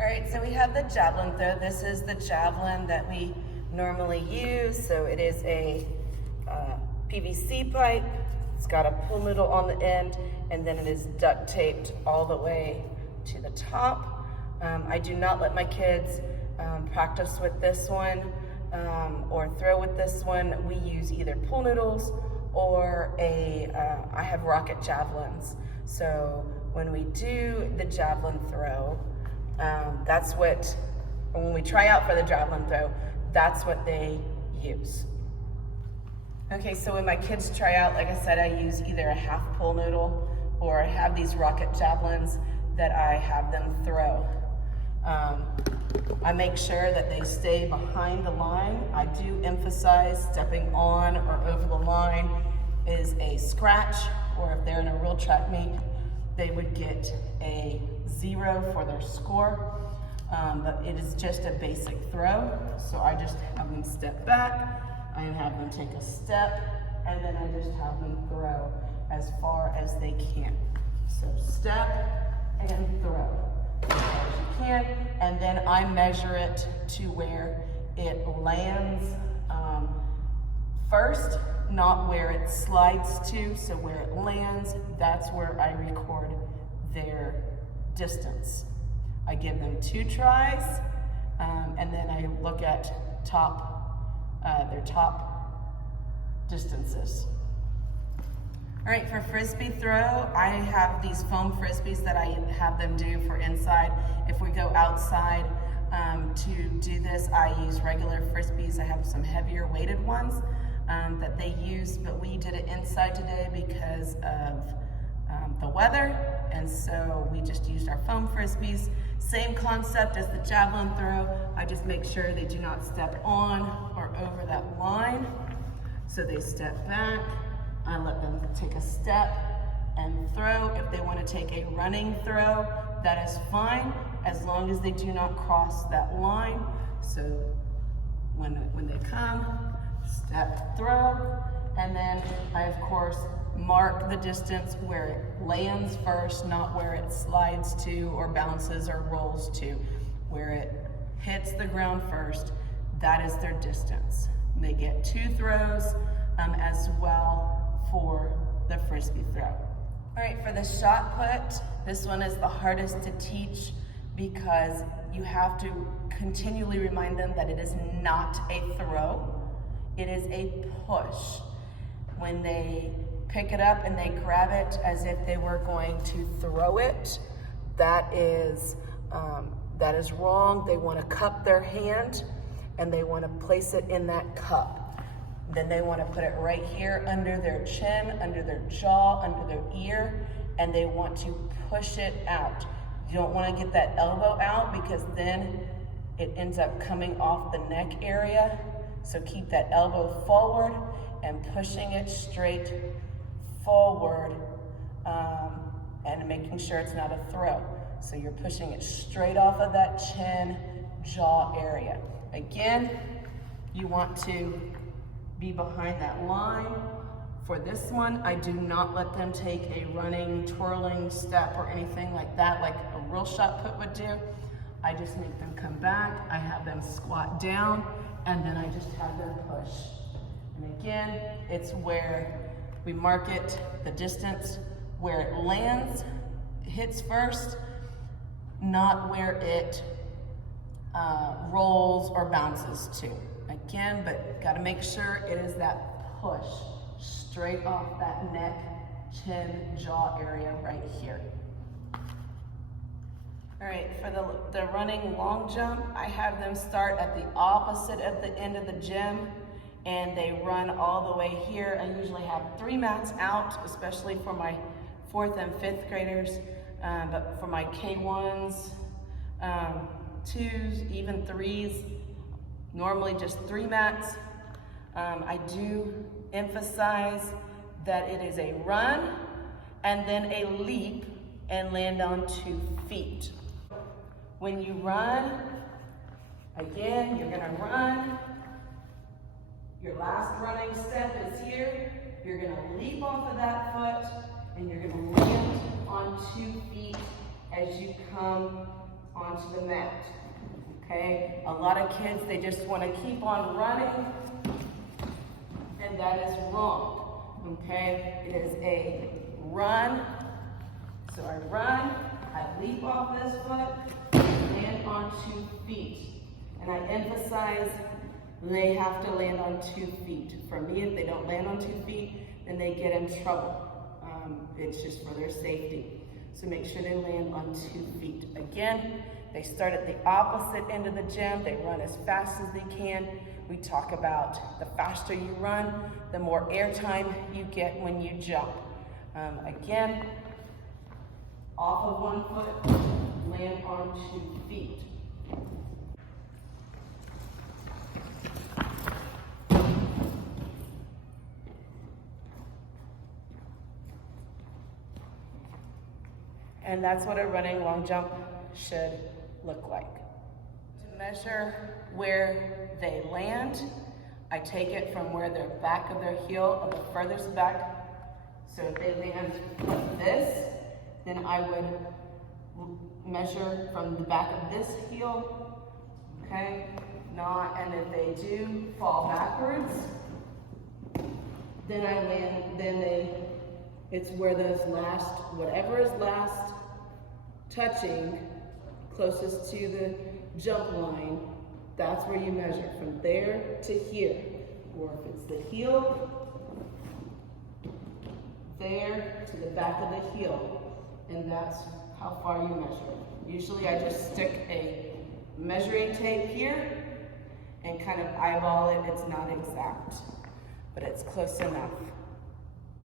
All right, so we have the javelin throw. This is the javelin that we normally use. So it is a PVC pipe. It's got a pull noodle on the end, and then it is duct taped all the way to the top. I do not let my kids practice with this one or throw with this one. We use either pull noodles or I have rocket javelins. So when we do the javelin throw, that's what, when we try out for the javelin throw, that's what they use. Okay, so when my kids try out, like I said, I use either a half pull noodle or I have these rocket javelins that I have them throw. I make sure that they stay behind the line. I do emphasize stepping on or over the line is a scratch, or if they're in a real track meet, they would get a 0 for their score. But it is just a basic throw. So I just have them step back, I have them take a step, and then I just have them throw as far as they can. So step and throw as far as you can, and then I measure it to where it lands first, not where it slides to. So where it lands, that's where I record their distance. I give them 2 tries, and then I look at their top distances. All right, for frisbee throw, I have these foam frisbees that I have them do for inside. If we go outside to do this, I use regular frisbees. I have some heavier weighted ones that they use, but we did it inside today because of the weather, and so we just used our foam frisbees. Same concept as the javelin throw. I just make sure they do not step on or over that line. So they step back, I let them take a step and throw. If they want to take a running throw, that is fine, as long as they do not cross that line. So when they come, step, throw, and then I, of course, mark the distance where it lands first, not where it slides to or bounces or rolls to. Where it hits the ground first, that is their distance. They get 2 throws as well for the frisbee throw. All right, for the shot put, this one is the hardest to teach because you have to continually remind them that it is not a throw, it is a push. When they pick it up and they grab it as if they were going to throw it, that is wrong. They want to cup their hand and they want to place it in that cup. Then they want to put it right here under their chin, under their jaw, under their ear, and they want to push it out. You don't want to get that elbow out because then it ends up coming off the neck area. So keep that elbow forward and pushing it straight forward and making sure it's not a throw. So you're pushing it straight off of that chin, jaw area. Again, you want to be behind that line. For this one, I do not let them take a running, twirling step or anything like that, like a real shot put would do. I just make them come back, I have them squat down, and then I just have them push. And again, it's where we mark it, the distance, where it lands, hits first, not where it rolls or bounces to. Again, but gotta make sure it is that push straight off that neck, chin, jaw area right here. All right, for the running long jump, I have them start at the opposite of the end of the gym and they run all the way here. I usually have 3 mats out, especially for my 4th and 5th graders, but for my K1s, 2s, even 3s, normally just 3 mats. I do emphasize that it is a run and then a leap and land on 2 feet. When you run, again, you're gonna run. Your last running step is here. You're gonna leap off of that foot and you're gonna land on 2 feet as you come onto the mat. Okay, a lot of kids, they just want to keep on running, and that is wrong. Okay, it is a run. So I run, I leap off this foot, land on 2 feet. And I emphasize they have to land on 2 feet. For me, if they don't land on 2 feet, then they get in trouble. It's just for their safety. So make sure they land on 2 feet. Again, they start at the opposite end of the gym. They run as fast as they can. We talk about the faster you run, the more air time you get when you jump. Again, off of 1 foot, land on 2 feet. And that's what a running long jump should look like. To measure where they land, I take it from where the back of their heel or the furthest back. So if they land like this, then I would measure from the back of this heel, okay? And if they do fall backwards, then I land, it's where those whatever is last touching closest to the jump line, that's where you measure, from there to here. Or if it's the heel, there to the back of the heel. And that's how far you measure. Usually I just stick a measuring tape here and kind of eyeball it. It's not exact, but it's close enough.